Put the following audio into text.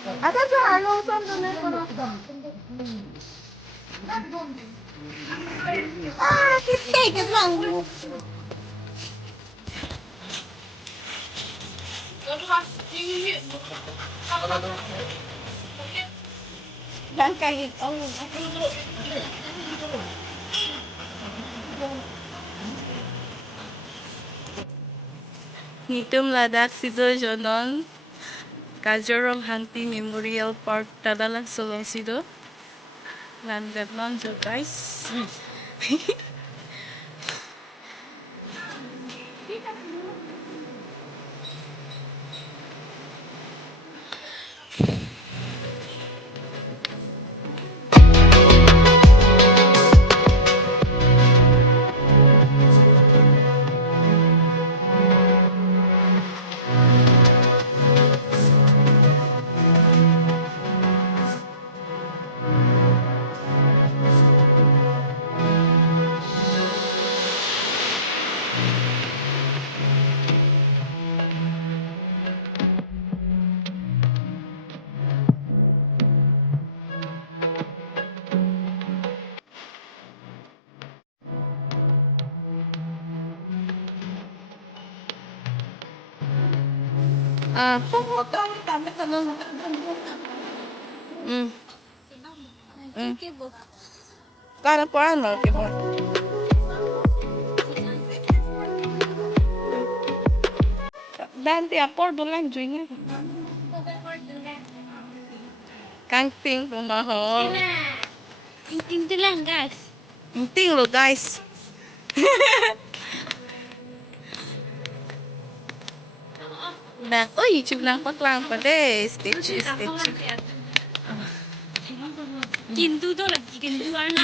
Ada tuh anu santunnya kono. Ah, titik gemang. Dan kayak oh. Ngitum ladak sido jonon Kajir Ronghangpi Memorial Park Taralangso sido. Landet nonjo guys. Potong kami tanong. Kaya po ano, tipo. Dante apor dolan juingnya. Kangting pemahol. Ting lang guys. Kangting lo guys. Nah, uy, chiblang patlang pa de, stitch. Kintu to lagi kintu ano.